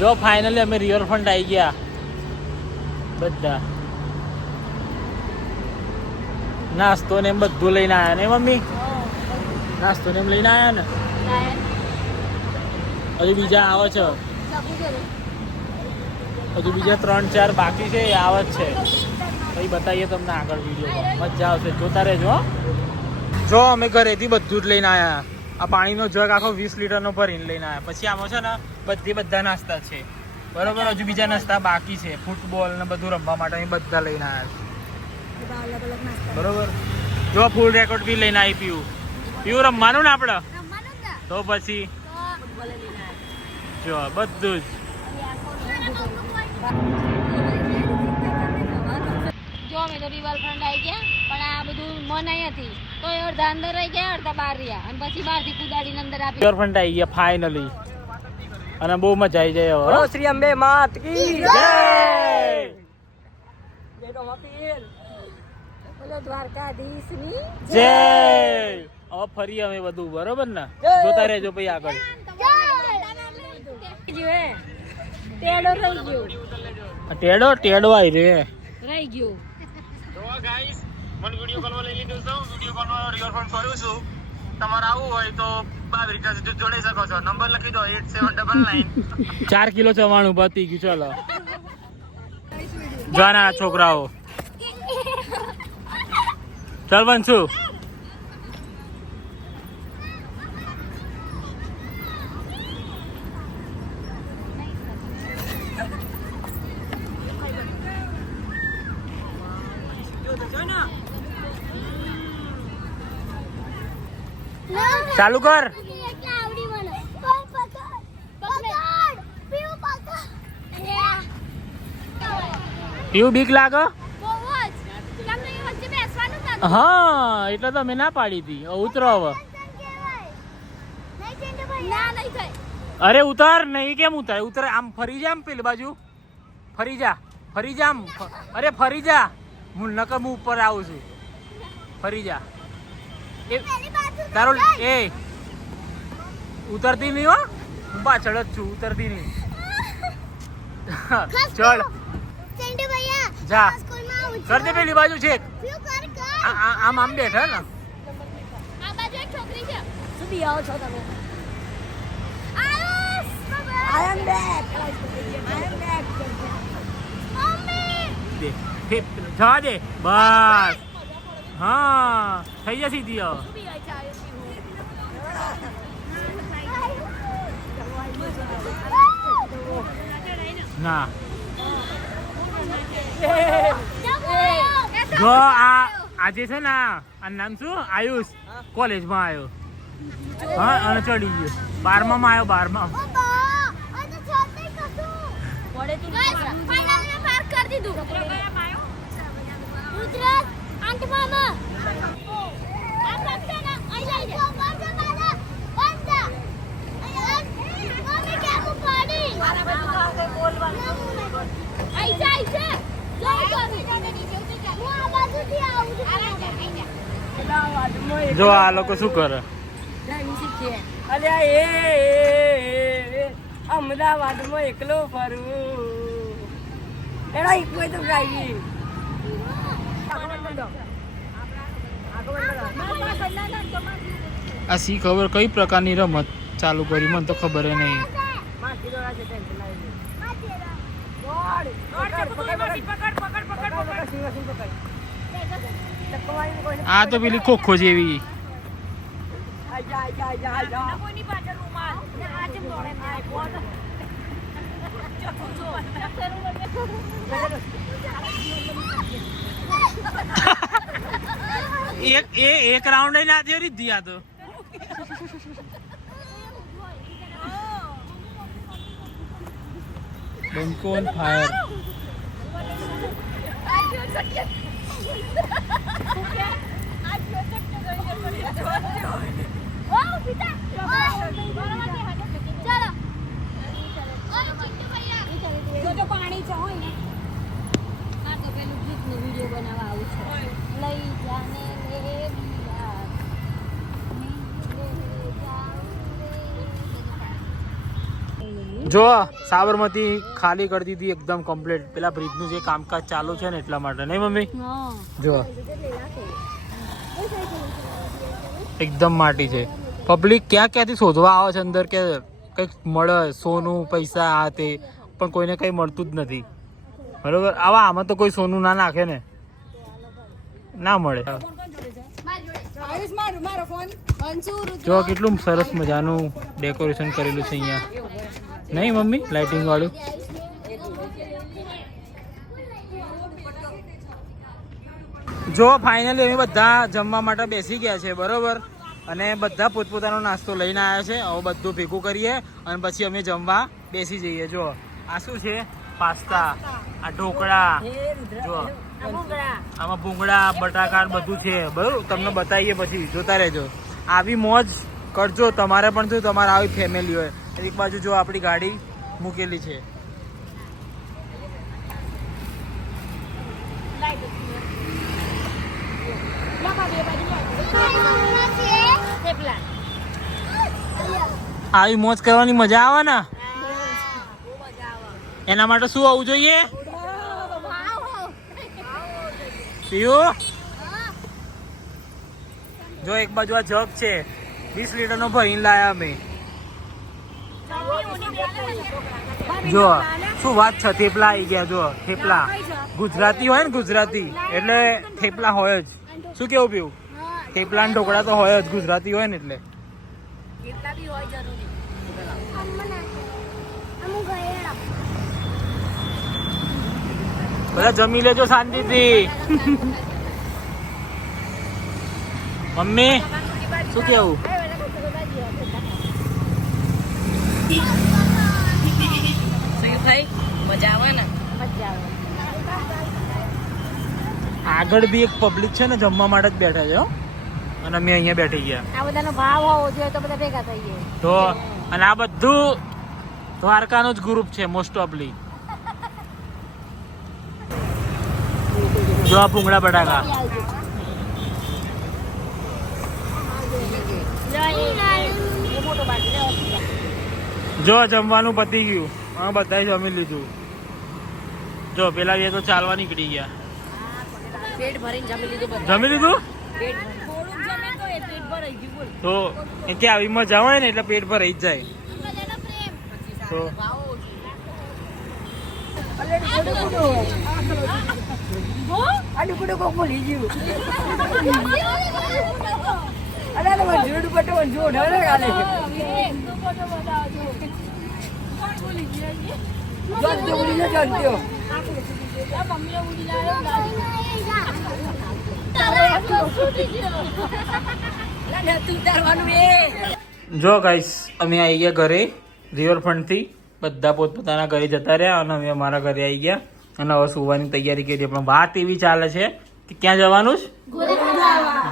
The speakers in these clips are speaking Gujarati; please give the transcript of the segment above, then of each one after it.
જો ફાઇનલી અમે રિવરફ્રન્ટ આવી ગયા બધા. નાસ્તો ને એમ બધું લઈને આવ્યા ને મમ્મી? નાસ્તો ને એમ લઈને આવ્યા ને? હજુ બીજા આવે છે, હજુ બીજા 3-4 બાકી છે, એ આવે જ છે. પછી બતાવીએ તમને આગળ વિડીયોમાં, મજા આવશે, જોતા રહેજો. જો અમે ઘરેથી બધું જ લઈને આવ્યા. આ પાણીનો જગ આખો 20 લીટરનો ભરીને લઈને આવ્યા. પછી આમાં છે ને બધા નાસ્તા છે, બરોબર. હજુ બીજા નાસ્તા બાકી છે, ફૂટબોલ ને બધું રમવા માટે બધા લઈને આવ્યા, બરોબર. જો ફૂલ રેકોર્ડ બી લઈને આવી. પીવું રમવાનું ને આપણે તો પછી જો બધું જ. જો અમે તો રિવરફ્રન્ટ આવી ગયા, પણ આ બધું મન અહીં હતી તો અડધા અંદર રહી ગયા, અડધા બહાર રહ્યા, અને પછી બહારથી કુદાડીને અંદર આપી. રિવરફ્રન્ટ આવી ગયા ફાઇનલી, અને બહુ મજા આવી જાય. હવે શ્રી અંબે માત કી જય. બોલો દ્વારકાધીશની જય. હવે ફરી અમે બધું, બરોબર ને? જોતા રહેજો પછી આગળ. ટેડો રહી ગયો, ટેડો આવી રે રહી ગયો. તો ગાઈસ, મને વિડિયો કોલમાં લઈ લીધો છે. વિડિયો કોલમાં રિવરફ્રન્ટ કરું છું. તમારે આવવું હોય તો બાબરી જોડાઈ શકો છો. નંબર લખી દો 8799. 4 કિલો ચવાણું પતી ગયું. ચલો જાના છોકરાઓ, ચાલ બનશું. ચાલુ કર. પીવું બીક લાગે? હા, એટલે તો મેં ના પાડી હતી. ઉતરો હવે. અરે ઉતાર નહીં, કેમ ઉતાર? ઉતર, આમ ફરી જા, આમ પેલી બાજુ ફરી જા, ફરી જા આમ. અરે ફરી જા, હું નકર હું ઉપર આવું છું. ફરી જા. એ તારો એ ઉતરતી નહીં હો, હું પાછળ જ છું, ઉતરતી નહીં. ચલ જા, કર દે પેલી બાજુ છે. આમ આમ બેઠા ને. આ બાજુ એક છોકરી છે. શું બી આવો છો તમે? I am back. મમ્મી દે જવા દે, બસ. હા, થઈ જશે દી હવે. શું બી છે? ના જો આજે છે ને, આ નામ શું? આયુષ કોલેજમાં આવ્યો. હા, અને ચડી ગયો. 12માં આવ્યો, 12માં. જો આ લોકો શું કરે? અલ્યા અમદાવાદમાં એકલો ફરું. એનો એક કોઈ તો ગાઈ. આ સી ખબર કઈ પ્રકારની રમત ચાલુ કરી, મને તો ખબર નહીં. આ તો પેલી ખોખો જેવી. એક રાઉન્ડ ના થયો રીધી. આ તો બંકો ઓન ફાયર. પાણી છે હોય આ તો પેલું ગીતનો વિડીયો બનાવવા આવું છે. લઈ જાને રે પિયા, લઈ જાઉં રે. જો સાબરમતી ખાલી કરી દીધી એકદમ કમ્પ્લીટ, પેલા બ્રિજનું જે કામકાજ ચાલુ છે ને એટલા માટે, નહીં મમ્મી? જો એકદમ માટી છે. પબ્લિક ક્યાં ક્યાંથી શોધવા આવે છે અંદર કે કંઈક મળે, સોનું પૈસા આ તે, પણ કોઈને કંઈ મળતું જ નથી. બરોબર, આમાં તો કોઈ સોનું ના નાખે ને, ના મળે. જો કેટલું સરસ મજાનું ડેકોરેશન કરેલું છે અહીંયા, નહીં મમ્મી? લાઇટિંગ વાળું. જો ફાઇનલી અમે બધા જમવા માટે બેસી ગયા છે, બરોબર, અને બધા પોતપોતાનો નાસ્તો લઈને આવ્યા છે. હવે બધું ભેગું કરીએ અને પછી અમે જમવા બેસી જઈએ. જો આ શું છે? પાસ્તા, આ ઢોકળા, જો આમાં ભૂંગળા, બટાકા બધું છે, બરોબર. તમને બતાવીએ પછી, જોતા રહેજો. આવી મોજ કરજો તમારે પણ, જો તમારે આવી ફેમિલી હોય. એક બાજુ જો આપણી ગાડી મૂકેલી છે. આવી મોજ કરવાની મજા આવે ને, એના માટે શું આવવું જોઈએ? પીવું? જો એક બાજુ આ જગ છે, 20 લીટરનો ભરીને લાયા અમે. જો શું વાત છે, થેપલા આવી ગયા. જો થેપલા ગુજરાતી હોય ને, ગુજરાતી એટલે થેપલા હોય જ. શું કેવું પીવું? થેપલા ને ઢોકળા તો હોય જ, ગુજરાતી હોય ને એટલે. બધા જમી લેજો શાંતિથી. મમ્મી શું કેવું? આગળ બી એક પબ્લિક છે ને, જમવા માટે જ બેઠા છે, અને અમે અહીંયા બેઠી ગયા. આ બધાનો ભાવ હોવો જોઈએ તો બધા ભેગા થઈએ. તો અને આ બધું દ્વારકાનો જ ગ્રુપ છે મોસ્ટ ઓફલી. જો આ ભૂંગળા બટાકા, જો જમવાનું પતી ગયું, હા બધા જમી લીધું. જો પેલા બે તો ચાલવા નીકળી ગયા. પેટ ભરીને જમી લીધું. જમી લીધું તો એ કે આવી મજા હોય ને એટલે પેટ ભરાઈ જ જાય. તો જો ગાઈસ અમે આવી ગયા ઘરે રિવરફ્રન્ટ થી. બધા પોતપોતાના ઘરે જતા રહ્યા અને અમે અમારા ઘરે આવી ગયા અને હવે સુવાની તૈયારી કરી. પણ વાત એવી ચાલે છે કે ક્યાં જવાનું છે?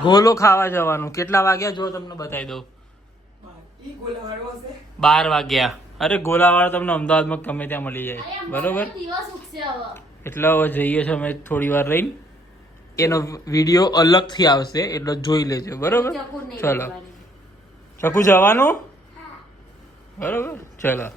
ગોલો ખાવા જવાનું. કેટલા વાગ્યા જો તમને બતાવી દઉં. 12 વાગ્યા. અરે ગોલાવાળા તમને અમદાવાદમાં ગમે ત્યાં મળી જાય, બરોબર. એટલે હવે જઈએ છીએ અમે થોડી વાર રહીને. એનો વિડીયો અલગથી આવશે એટલે જોઈ લેજો, બરોબર. ચલો ચકુ જવાનું, બરોબર. ચલો.